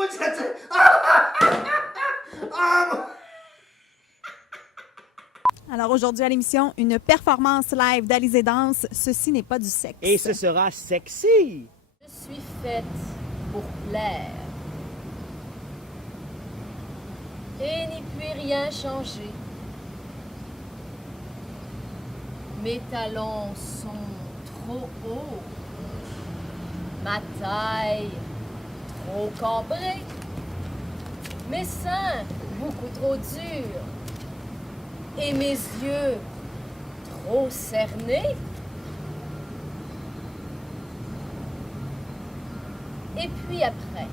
faut que ça tire. Ah! Alors aujourd'hui à l'émission, une performance live d'Alizé Danse. Ceci n'est pas du sexe. Et ce sera sexy. Je suis faite pour plaire. Et n'y puis rien changer. Mes talons sont trop hauts. Ma taille trop cambrée. Mes seins beaucoup trop durs. Et mes yeux trop cernés. Et puis après,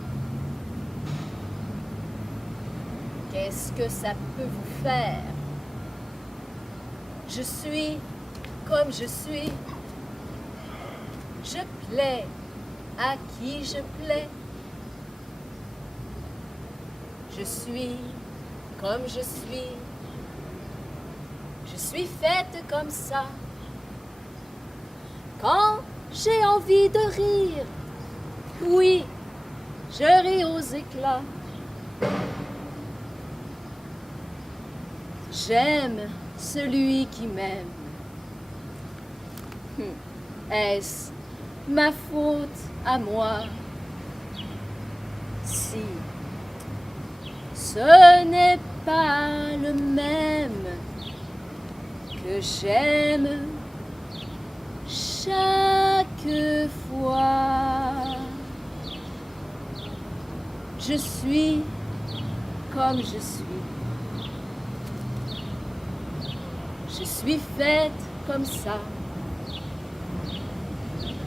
qu'est-ce que ça peut vous faire? Je suis comme je suis. Je plais à qui je plais. Je suis comme je suis. Je suis faite comme ça. Quand j'ai envie de rire, oui, je ris aux éclats. J'aime celui qui m'aime. Est-ce ma faute à moi si ce n'est pas le même que j'aime chaque fois? Je suis comme je suis. Je suis faite comme ça.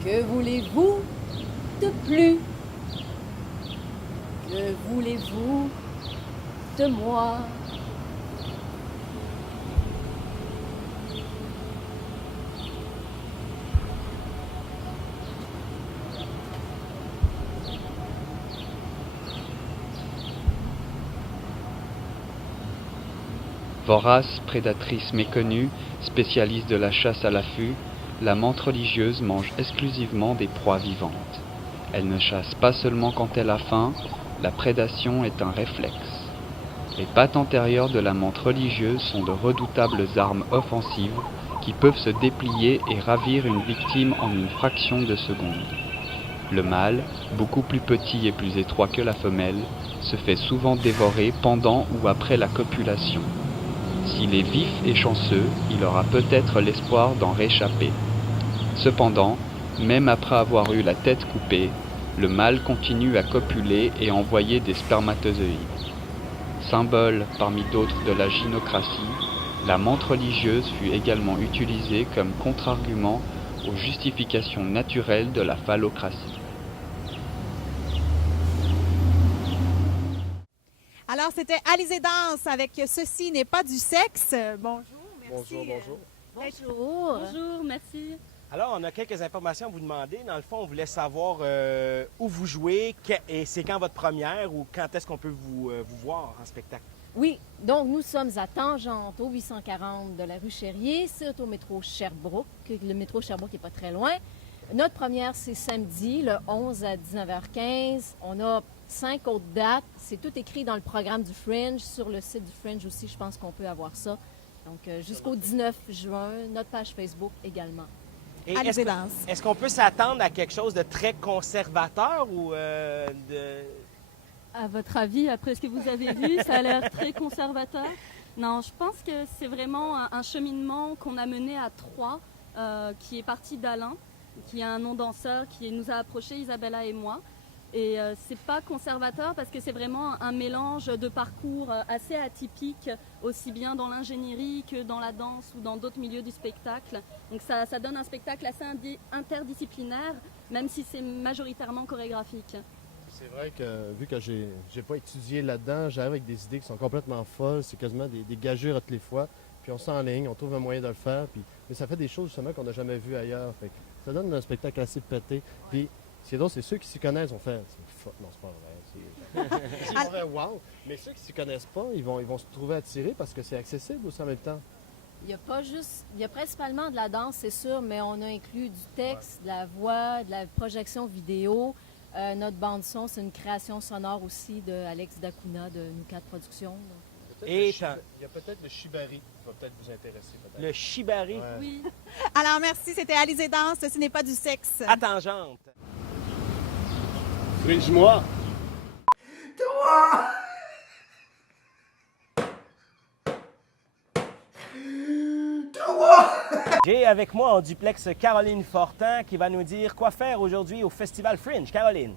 Que voulez-vous de plus? Que voulez-vous de moi? Vorace, prédatrice méconnue, spécialiste de la chasse à l'affût, la menthe religieuse mange exclusivement des proies vivantes. Elle ne chasse pas seulement quand elle a faim, la prédation est un réflexe. Les pattes antérieures de la menthe religieuse sont de redoutables armes offensives qui peuvent se déplier et ravir une victime en une fraction de seconde. Le mâle, beaucoup plus petit et plus étroit que la femelle, se fait souvent dévorer pendant ou après la copulation. S'il est vif et chanceux, il aura peut-être l'espoir d'en réchapper. Cependant, même après avoir eu la tête coupée, le mâle continue à copuler et envoyer des spermatozoïdes. Symbole parmi d'autres de la gynocratie, la menthe religieuse fut également utilisée comme contre-argument aux justifications naturelles de la phallocratie. Alors c'était Alizé Danse avec Ceci n'est pas du sexe. Bonjour, merci. Bonjour. Bonjour. Bonjour, merci. Alors, on a quelques informations à vous demander. Dans le fond, on voulait savoir où vous jouez et c'est quand votre première ou quand est-ce qu'on peut vous voir en spectacle. Oui, donc nous sommes à Tangente, au 840 de la rue Chérier. C'est au métro Sherbrooke. Le métro Sherbrooke n'est pas très loin. Notre première, c'est samedi, le 11 à 19h15. On a 5 autres dates. C'est tout écrit dans le programme du Fringe. Sur le site du Fringe aussi, je pense qu'on peut avoir ça. Donc, jusqu'au 19 juin, notre page Facebook également. Et Alizé Danse. est-ce qu'on peut s'attendre à quelque chose de très conservateur ou de... À votre avis, après ce que vous avez vu, ça a l'air très conservateur. Non, je pense que c'est vraiment un cheminement qu'on a mené à trois, qui est parti d'Alain, qui est un non-danseur, qui nous a approchés, Isabella et moi. Et c'est pas conservateur parce que c'est vraiment un mélange de parcours assez atypique, aussi bien dans l'ingénierie que dans la danse ou dans d'autres milieux du spectacle. Donc ça donne un spectacle assez interdisciplinaire, même si c'est majoritairement chorégraphique. C'est vrai que vu que j'ai pas étudié là-dedans, j'arrive avec des idées qui sont complètement folles, c'est quasiment des gageures à toutes les fois. Puis on s'enligne, on trouve un moyen de le faire, mais ça fait des choses justement qu'on n'a jamais vues ailleurs. Fait que ça donne un spectacle assez pété. Puis ce qui est drôle, c'est ceux qui s'y connaissent vont faire non, c'est pas vrai. Ils vont faire wow. Mais ceux qui s'y connaissent pas, ils vont se trouver attirés parce que c'est accessible aussi en même temps. Il y a pas juste, il y a principalement de la danse, c'est sûr, mais on a inclus du texte, de la voix, de la projection vidéo. Notre bande-son, c'est une création sonore aussi de Alex Dacuna de Nucat Productions. Et Il y a peut-être le shibari qui va peut-être vous intéresser. Peut-être. le shibari Ouais. Oui. Alors, merci. C'était Alizé Danse. Ce n'est pas du sexe. à tangente. Fringe-moi! J'ai avec moi en duplex Caroline Fortin qui va nous dire quoi faire aujourd'hui au Festival Fringe. Caroline.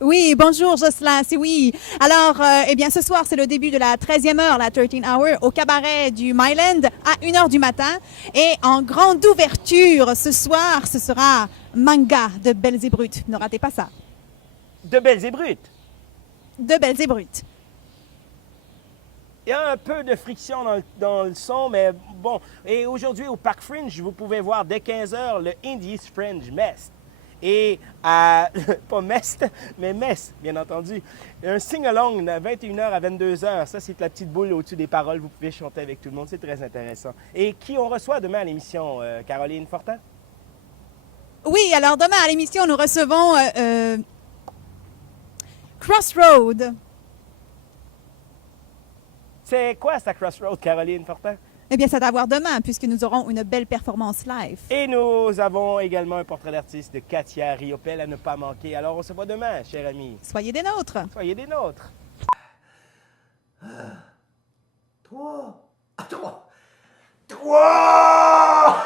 Oui, bonjour Jocelyn, c'est oui. Alors, eh bien, ce soir, c'est le début de la 13e heure, la 13 hour, au cabaret du Myland à 1h du matin. Et en grande ouverture, ce soir, ce sera Manga de Belles et Brutes. Ne ratez pas ça. De Belles et Brutes. De Belles et Brutes. Il y a un peu de friction dans le son, mais bon. Et aujourd'hui, au Parc Fringe, vous pouvez voir dès 15h le Indies Fringe Mest. Et à, pas Mest, mais Mess, bien entendu. Un sing-along de 21h à 22h. Ça, c'est la petite boule au-dessus des paroles. Vous pouvez chanter avec tout le monde. C'est très intéressant. Et qui on reçoit demain à l'émission, Caroline Fortin? Oui, alors demain à l'émission, nous recevons Crossroad. C'est quoi, ça, Crossroad, Caroline Fortin? Eh bien, c'est à voir demain, puisque nous aurons une belle performance live. Et nous avons également un portrait d'artiste de Katia Riopel à ne pas manquer. Alors, on se voit demain, chers amis. Soyez des nôtres. Soyez des nôtres. 3. 3.